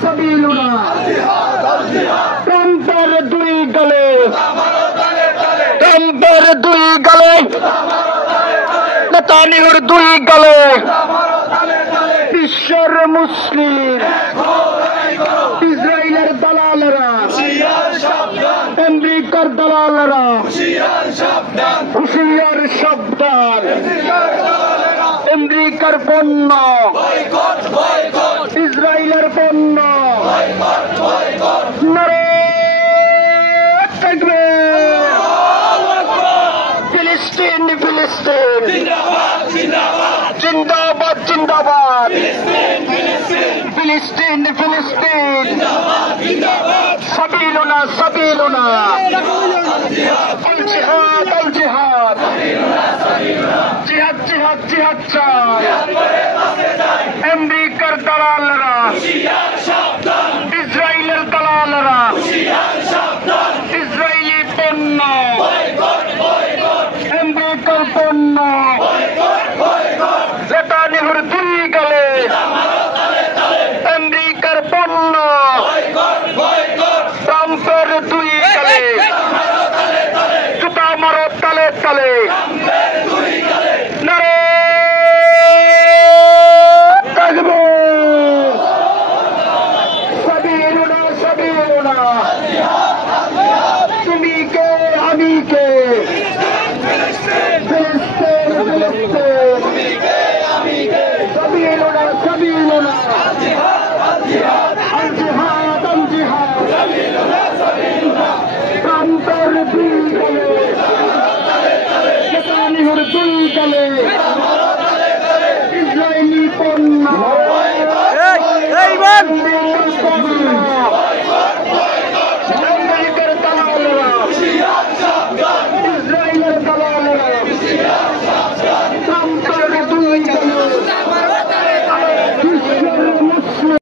সাবিলুনা ট্রাম্পের দুই গালে ট্রাম্পের দুই গালে নেতানিয়াহুর দুই গালে বিশ্বের মুসলিম ইসরায়েলের দালালেরা আমেরিকার দালালেরা হুঁশিয়ার সাবধান আমেরিকার পণ্য ইসরায়েলের পণ্য নারায়ে তাকবীর ফিলিস্তিন ফিলিস্তিন জিন্দাবাদ জিন্দাবাদ ফিলিস্তিন ফিলিস্তিন সাবিলুনা সাবিলুনা আল জিহাদ আল জিহাদ জিহাদ জিহাদ জিহাদ চাই আমেরিকার দালালেরা ইসরায়েলের দালালেরা ইসরায়েলি পণ্য আমেরিকার পণ্য নেতানিয়াহুর দুই গালে আমেরিকার পণ্য ট্রাম্পের দুই গালে জুতা মারো তালে তালে নারায়ে তাকবীর সাবিলুনা সাবিলুনা তুমি কে আমি কে